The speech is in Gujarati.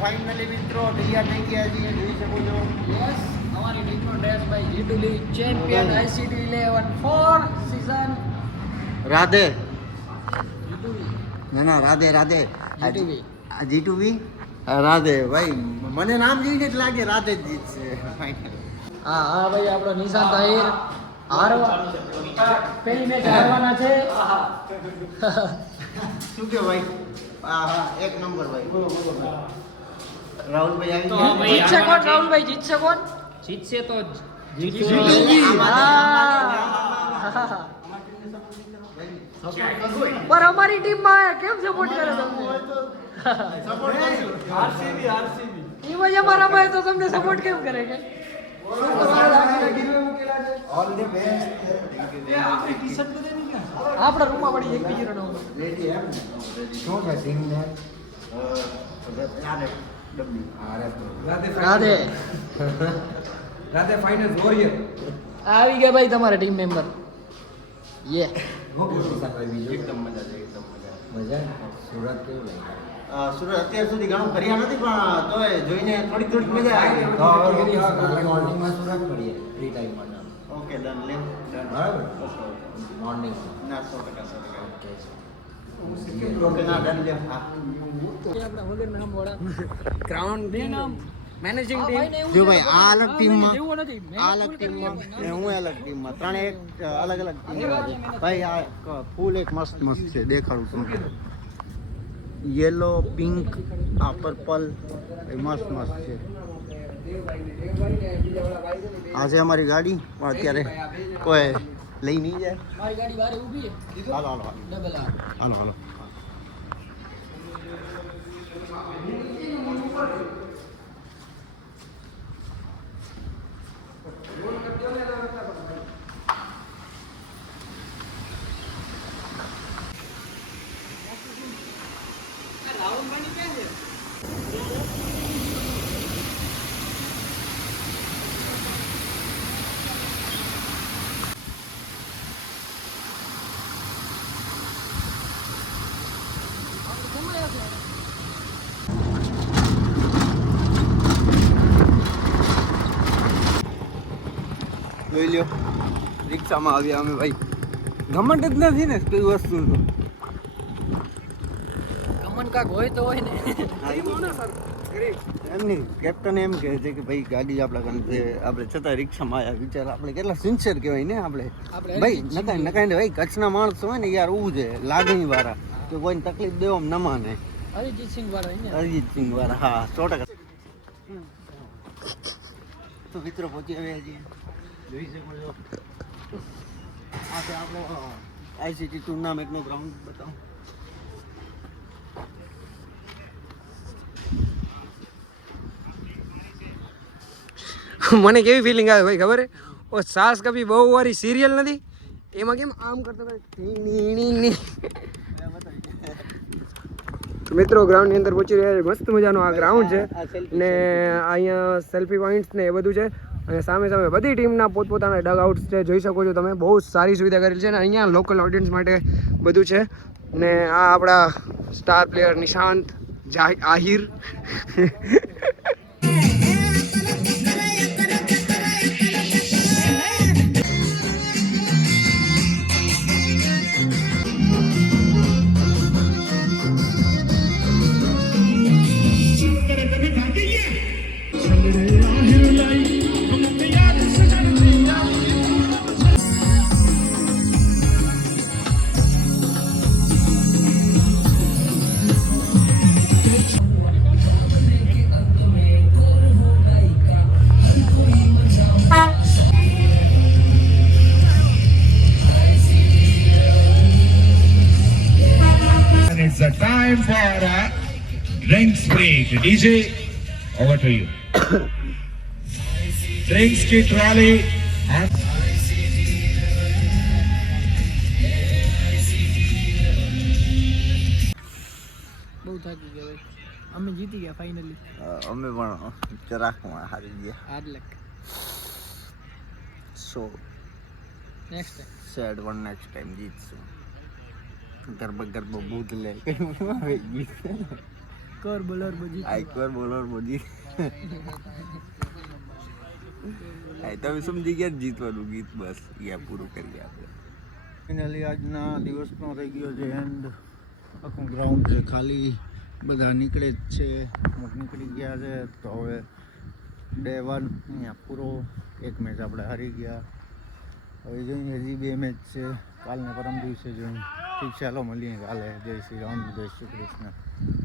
ફાઇનલી મિત્રો તૈયાર થઈ ગયા છીએ, જોઈ શકો છો. યસ, અમારી ટીમનો ડ્રેસ બાય જીટુલી ચેમ્પિયન ICT 11 સીઝન રાધે જીટુલી ના રાધે રાધે જીટુલી જીટુવી રાધે ભાઈ, મને નામ જોઈને જ લાગે રાધે જ જીતશે ફાઇનલ. હા હા ભાઈ, આપણો નિશાંત આહિર હારવા પેલી મેચ હારવાના છે. શું કે ભાઈ? હા એક નંબર ભાઈ. રાહુલભાઈ આવી ગયા. જીતશે કોણ? રાહુલભાઈ જીતશે કોણ? જીતશે તો પર અમારી ટીમમાં કેમ સપોર્ટ કરે તમને? એમાં જ અમારા ભાઈ તો તમને સપોર્ટ કેમ કરે કે? All the best. આપણા રૂમમાં પડી એક બીજી રનો રેડી એમ ને? શું કે સિંગ ને Radhe W Radhe Radhe final warrior. આવી ગયા ભાઈ તમારા ટીમ મેમ્બર. યે એકદમ મજા છે, એકદમ મજા. સુરત કેવું લાગે? સુરત અત્યાર સુધી ઘણું ફર્યા નથી, પણ તોય જોઈને થોડીક મજા આવી. મોર્નિંગમાં સુરત મળીએ ફ્રી ટાઈમમાં. ઓકે ડન લે બરાબર મોર્નિંગ ના 100% ઓકે ના ડન લે. હા આપણા વગર નામ વાળા ગ્રાઉન્ડ નામ મેનેજિંગ જો ભાઈ આ અલગ ટીમમાં, જેવો નથી. આ અલગ ટીમમાં ને હું અલગ ટીમમાં, ત્રણે એક અલગ અલગ ટીમ. ભાઈ આ ફૂલ એક મસ્ત છે, દેખાડું છું. યેલો, પિંક, આ પર્પલ એ મસ્ત છે. આ છે અમારી ગાડી, પણ અત્યારે કોઈ લઈ નહીં જાય. મારી ગાડી બહાર ઊભી છે. હાલો હાલો ડબલ આર. હાલો હાલો. જોઈ લ્યો, રિક્ષામાં આવ્યા અમે ભાઈ. ઘમંડ જ નથી ને કોઈ વસ્તુનું. કમન કાક હોય તો હોય ને. એમ નહીં, કેપ્ટન એમ કહે છે કે ભાઈ ગાડી આપણા કારણે છે, આપણે છતાં રિક્ષામાં આવ્યા. વિચાર આપણે કેટલા સિન્સિયર કહેવાય ને આપણે ભાઈ. નકાય ને ભાઈ, કચ્છના માણસો હોય ને યાર, એવું છે લાગણી વાળા, કે કોઈને તકલીફ દેવામાં ન માને. અરિજીત સિંહ વાળા અહીંયા. અરિજીત સિંહ વાળા, હા 100%. તો મિત્રો પહોંચી આવ્યા છીએ, જોઈ શકો છો. આ છે આપણો ICT ટુર્નામેન્ટનો ગ્રાઉન્ડ. બતાવો. મને કેવી ફિલિંગ આવે ભાઈ ખબર હે? ઓ સાસ કભી બહુ વારી સિરિયલ નથી, એમાં કેમ આમ કરતો મિત્રો ગ્રાઉન્ડની અંદર પહોંચી રહ્યા છે. મસ્ત મજાનો આ ગ્રાઉન્ડ છે ને અહીંયા સેલ્ફી પોઈન્ટ્સ ને એ બધું છે. અને સામે સામે બધી ટીમના પોતપોતાના ડગ આઉટ્સ છે, જોઈ શકો છો તમે. બહુ સારી સુવિધા કરેલી છે ને અહીંયા લોકલ ઓડિયન્સ માટે બધું છે. ને આ આપણા star player Nishant Ahir. It's the time for a drinks break. DJ, over to you. Drinks की trolley. બહુ થાકી ગયા ભાઈ. અમે જીતી ગયા ફાઇનલી. અમે પણ જરાકમાં હારી ગયા. Hard luck. So next time said one next time જીતશું. ગરબા બૂધ લે આઈકોર બોલર બજી આઈકોર બોલર બધી તમે સમજી ગયા ને જીતવાનું ગીત બસ યા પૂરું કરીએ આપણે ફાઇનલી આજના દિવસનો થઈ ગયો છે એન્ડ આખું ગ્રાઉન્ડ છે ખાલી બધા નીકળે જ છે અમુક નીકળી ગયા છે તો હવે ડે 1 અહીંયા પૂરો એક મેચ આપણે હારી ગયા હવે જોઈએ હજી 2 મેચ છે કાલને પરમ દિવસે જોઈએ ઠીક છે ચાલો મળીએ કાલે જય શ્રી રામ જય શ્રી કૃષ્ણ